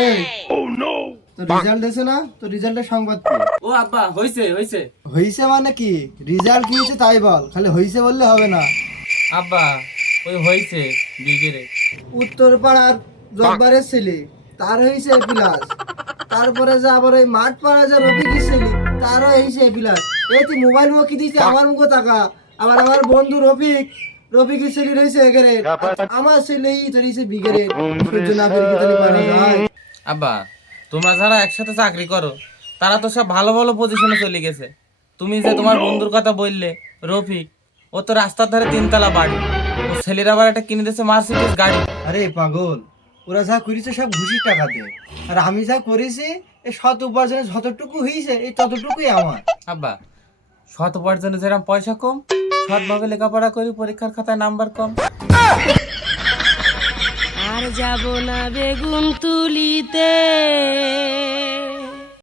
এই তো রেজাল্ট এসে না, তো রেজাল্টের সংবাদ কি? ও আব্বা হইছে হইছে। হইছে মানে কি? রেজাল্ট কি হয়েছে তাই বল, খালি হইছে বললে হবে না। আব্বা ওই হইছে বিগেরে। উত্তর পাড়ার জব্বারের ছেলে তার হয়েছে এ প্লাস, তারপরে যে আবার ওই মাঠ পাড়া যে রফিকের ছেলে তারও হয়েছে এ প্লাস। এই তুই মোবাইল মুখে দিয়েছি আমার মুখে টাকা, আবার আমার বন্ধু রফিকের ছেলে রয়েছে এগেরে, আমার ছেলেই তোর হয়েছে বিগেরে। সহ্য না করে কি তাহলে পারা যায়? আব্বা তোমরা যারা একসাথে চাকরি করো তারা তো সব ভালো ভালো পজিশনে চলে গেছে। তুমি যে তোমার বন্ধুর কথা বললে রফিক, ও তো রাস্তার ধারে 3 তলা বাড়ি, ও ছেলের আবার একটা কিনে দিয়েছে মার্সিডিজ গাড়ি। আরে পাগল, ওরা যা করেছে সব ঘুষির টাকা দিয়ে, আর আমি যা করেছি এই সৎ উপার্জনে যতটুকু হয়েছে এই ততটুকুই আমার। আব্বা সৎ উপার্জনে যেরকম পয়সা কম, সৎভাবে লেখাপড়া করি পরীক্ষার খাতায় নাম্বার কম। আর যাব না বেগুন তুলিতে।